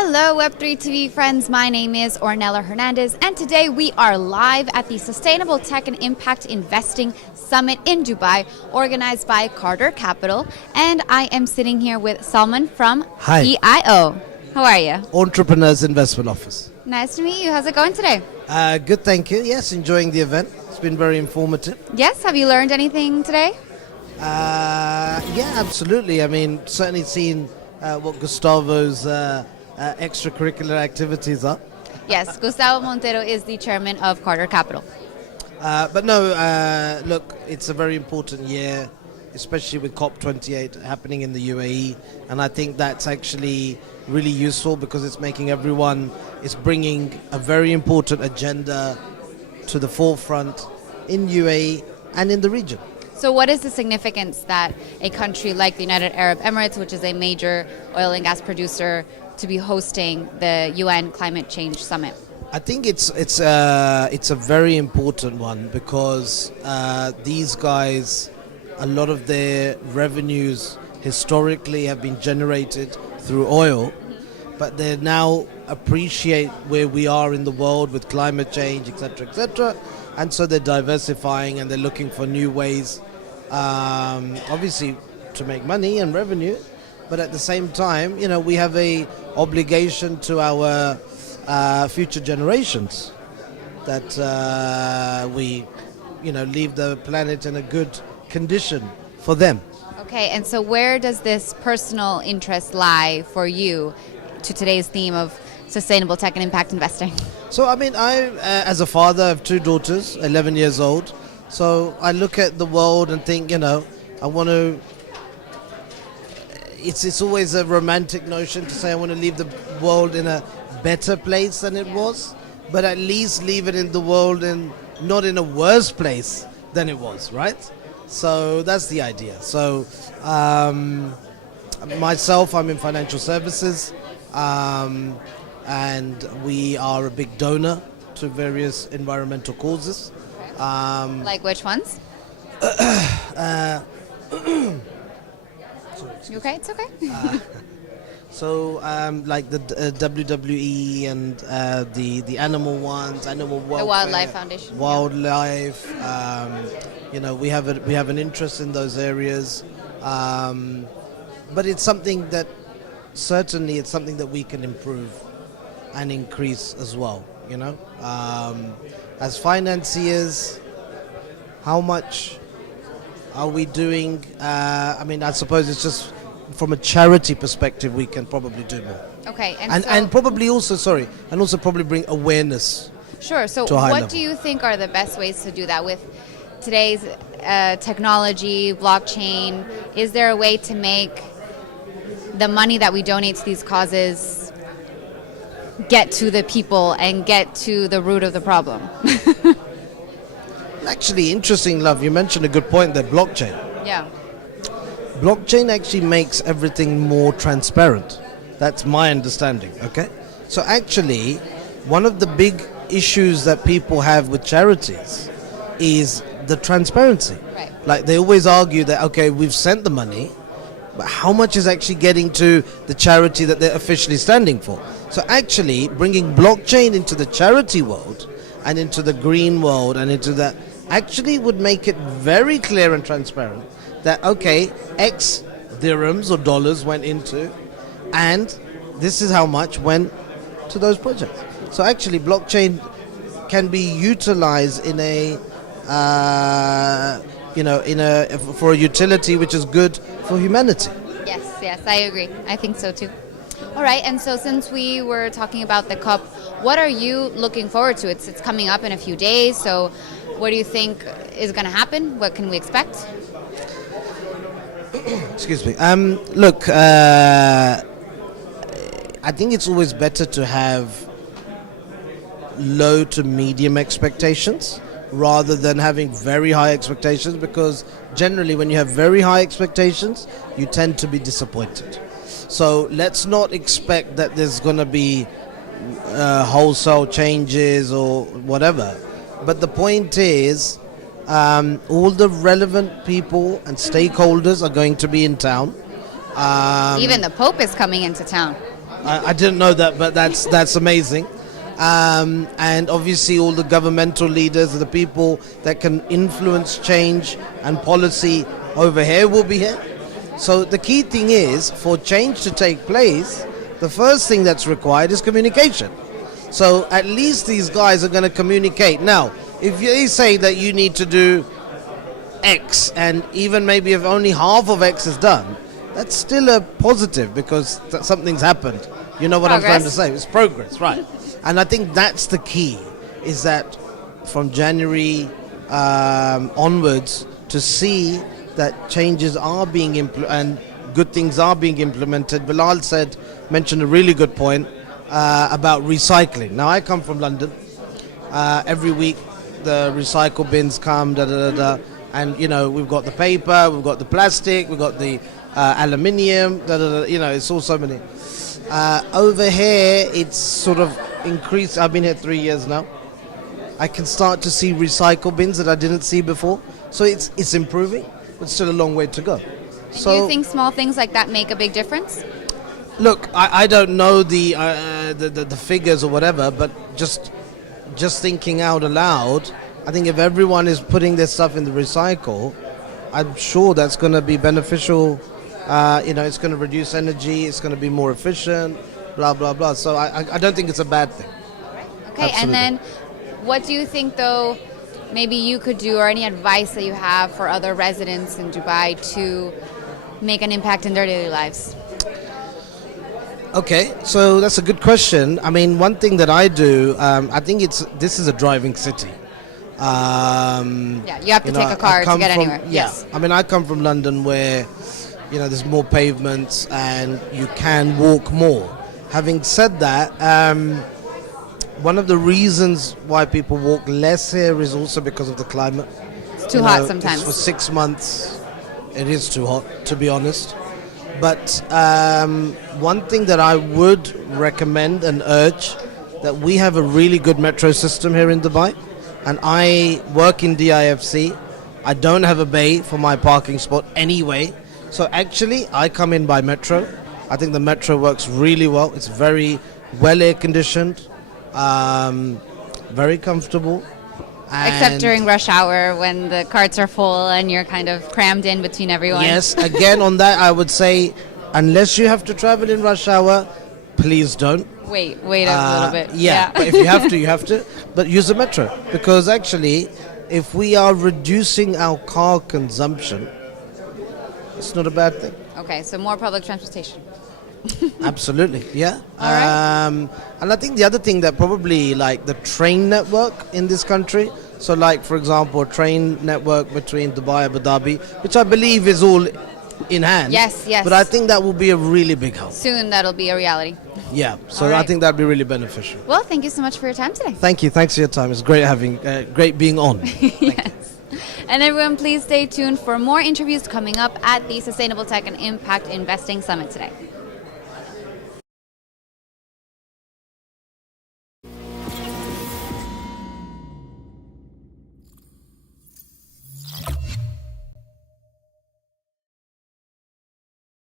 Hello Web3 TV friends, my name is Ornella Hernandez and today we are live at the Sustainable Tech and Impact Investing Summit in Dubai, organized by Carter Capital, and I am sitting here with Salman from Hi. EIO. How are you? Entrepreneurs Investment Office. Nice to meet you. How's it going today? Good, thank you. Yes, enjoying the event. It's been very informative. Yes, have you learned anything today? Yeah, absolutely. I mean, certainly seen what Gustavo's extracurricular activities are. Yes, Gustavo Montero is the chairman of Carter Capital. But no, look, it's a very important year, especially with COP28 happening in the UAE. And I think that's actually really useful because it's making everyone, it's bringing a very important agenda to the forefront in UAE and in the region. So what is the significance that a country like the United Arab Emirates, which is a major oil and gas producer, to be hosting the UN Climate Change Summit? I think it's a very important one because these guys, a lot of their revenues historically have been generated through oil, but they now appreciate where we are in the world with climate change, etc., and so they're diversifying and they're looking for new ways, obviously to make money and revenue, but at the same time, you know, we have a obligation to our future generations that we, you know, leave the planet in a good condition for them. Okay, and so where does this personal interest lie for you to today's theme of sustainable tech and impact investing? So, I mean, I, as a father of two daughters, 11 years old, so I look at the world and think, you know, I want to, it's always a romantic notion to say I want to leave the world in a better place than it was, but at least leave it in the world in, not in a worse place than it was, right? So that's the idea. So myself, I'm in financial services, and we are a big donor to various environmental causes. Like which ones? You okay? It's okay. So like the WWE and the animal ones, animal welfare, The Wildlife Foundation. wildlife. You know, we have an interest in those areas, but it's something that certainly it's something that we can improve and increase as well. You know, as financiers, how much are we doing? I mean, I suppose it's just from a charity perspective, we can probably do more. Okay, And probably also, and also probably bring awareness. sure. So to a high what level. do you think are the best ways to do that with today's technology, blockchain? Is there a way to make the money that we donate to these causes get to the people and get to the root of the problem? Actually, interesting, love. You mentioned a good point there, blockchain. Yeah. Blockchain actually makes everything more transparent. That's my understanding, okay? So actually, one of the big issues that people have with charities is the transparency. Right. Like they always argue that, okay, we've sent the money, but how much is actually getting to the charity that they're officially standing for? So actually, bringing blockchain into the charity world and into the green world and into that actually would make it very clear and transparent that, okay, X dirhams or dollars went into, and this is how much went to those projects. So actually, blockchain can be utilized in a, for a utility which is good for humanity. Yes, I agree. I think so too. All right, and so since we were talking about the COP, what are you looking forward to? It's coming up in a few days, so what do you think is going to happen? What can we expect? Excuse me. Look, I think it's always better to have low to medium expectations rather than having very high expectations, because generally when you have very high expectations, you tend to be disappointed. So let's not expect that there's going to be wholesale changes or whatever. But the point is, all the relevant people and stakeholders are going to be in town. Even the Pope is coming into town. I didn't know that, but that's amazing. And obviously all the governmental leaders, the people that can influence change and policy over here will be here. So the key thing is, for change to take place, the first thing that's required is communication. So at least these guys are going to communicate. Now, if they say that you need to do X, and even maybe if only half of X is done, that's still a positive, because something's happened. You know what I'm trying to say? It's progress, right? And I think that's the key, is that from January onwards, to see that changes are being and good things are being implemented. Bilal mentioned a really good point about recycling. Now, I come from London. Every week the recycle bins come, and we've got the paper, we've got the plastic, we've got the aluminium, it's all so many. Over here, it's sort of increased. I've been here 3 years now. I can start to see recycle bins that I didn't see before. So it's improving, but still a long way to go. So, do you think small things like that make a big difference? Look, I don't know the figures or whatever, but just thinking out aloud, I think if everyone is putting their stuff in the recycle, I'm sure that's going to be beneficial. It's going to reduce energy, it's going to be more efficient, blah, blah, blah. So I don't think it's a bad thing. Okay, absolutely. And then what do you think, though, maybe you could do, or any advice that you have for other residents in Dubai to make an impact in their daily lives? Okay, so that's a good question. I mean, one thing that I do, I think this is a driving city. You have to take a car to get anywhere. Yeah, yes. I mean, I come from London where, there's more pavements and you can walk more. Having said that, one of the reasons why people walk less here is also because of the climate. It's too hot sometimes. For 6 months, it is too hot, to be honest. But one thing that I would recommend and urge, that we have a really good metro system here in Dubai, and I work in DIFC. I don't have a bay for my parking spot anyway, so actually I come in by metro. I think the metro works really well. It's very well air conditioned, very comfortable. Except during rush hour when the carts are full and you're kind of crammed in between everyone. Yes, again on that I would say, unless you have to travel in rush hour, please don't. Wait a little bit. Yeah, but if you have to, you have to. But use the metro, because actually, if we are reducing our car consumption, it's not a bad thing. Okay, so more public transportation. Absolutely, yeah. All right. And I think the other thing that probably, like the train network in this country, so like for example, a train network between Dubai and Abu Dhabi, which I believe is all in hand. Yes. But I think that will be a really big help. Soon that'll be a reality. Yeah, so All right. I think that'd be really beneficial. Well, thank you so much for your time today. Thank you. Thanks for your time. It's great being on. Yes. And everyone, please stay tuned for more interviews coming up at the Sustainable Tech and Impact Investing Summit today.